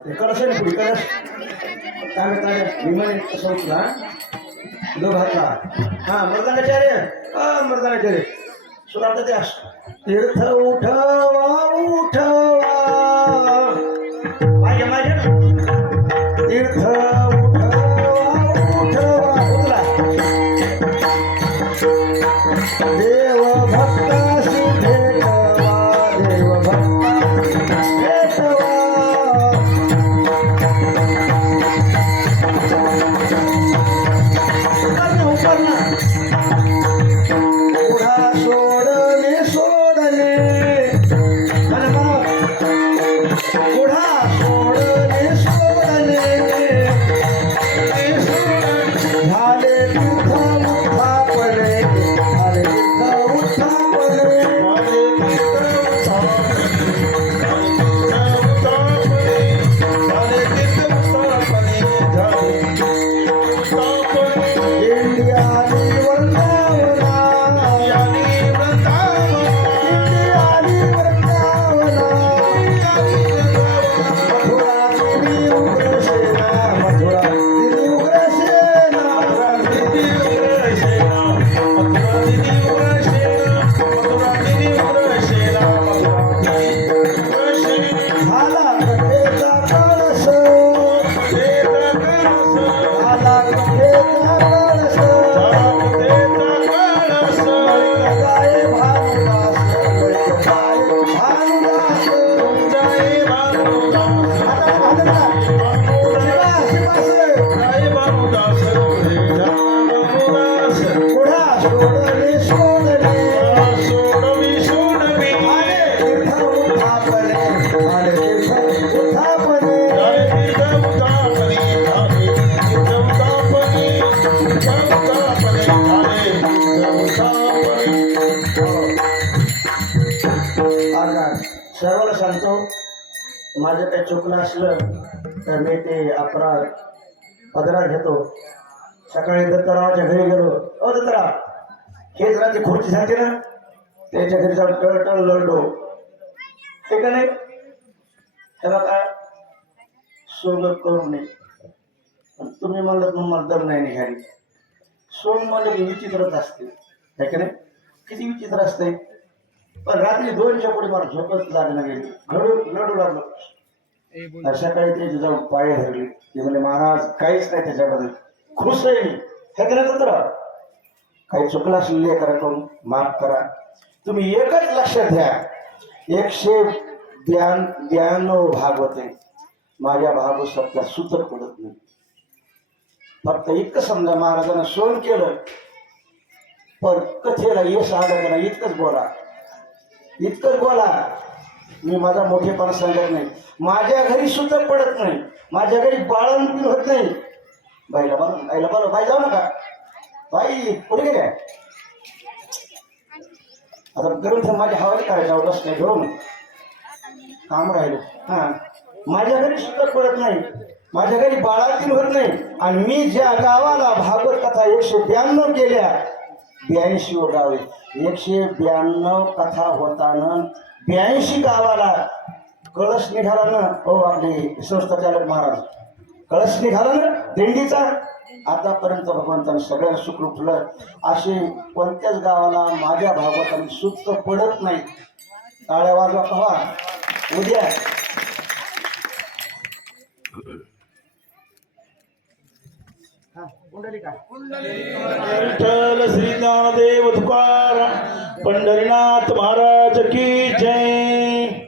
कळश आहे ना पुढे कळश काय म्हणतात विमान संपला दो घातला हा मर्दानाचार्य मर्दानाचार्य सुनात द्या तीर्थ उठवा उठवा माझ्या माझ्या तीर्थ उठवा उठवा देव भक्तासी भेटवा देव भक्तासी भेटवा सर्वांना सांगतो माझं काही चुकलं असलं तर मी ते अपराध पदरात घेतो. सकाळी दत्तरावाच्या घरी गेलो. दत्तराव हेच रात्री खुर्ची झाली ना त्याच्या घरी जाऊन टळटळ लढलो हे का नाही. हे बघा सोंग करू नये तुम्ही म्हणलं मग मला दम नाही निघाली. सोंग म्हणलं की विचित्रच असते हे का नाही. किती विचित्र असते. पण रात्री 2च्या पुढे मला झोपच लागणं गेली. लढू लागलो. सकाळी ते जाऊन पाय धरले ते म्हणजे महाराज काहीच नाही त्याच्याबद्दल खुश आहे मी हे करायचं तर काही चुकलं असेल लेकराकडून माफ करा. तुम्ही एकच लक्षात घ्या 192 भागवते माझ्या भागवताला सूत्र पडत नाही. फक्त इतकं समजा महाराजांना सोन केलं पण कथेला यश आलं का नाही इतकंच बोला. मी माझा मोठेपणा सांगत नाही. माझ्या घरी सुद्धा पडत नाही. माझ्या घरी बाळंतीण होत नाही. बाईला बोला बाई जाऊ नका बाई पुढे गेल्या आता ग्रंथ माझ्या हवाली करायचा बस नाही घेऊन काम राहिलं. हा माझ्या घरी सुद्धा पडत नाही. माझ्या घरी बाळातीन होत नाही. आणि मी ज्या गावाला भागवत कथा 192 केल्या 82 गावे 192 कथा होताना 82 गावाला कळश निघाला ना. हो आपले संस्थाचालक महाराज कळश निघाला ना दिंडीचा. आतापर्यंत भगवंताने सगळ्यांना सुखरूपलं. असे कोणत्याच गावाला माझ्या भागवताने सुख पडत नाही. टाळ्या वाजवा कवा उद्या विठ्ठल श्री ज्ञानदेव तुकाराम पंढरीनाथ महाराज की जय.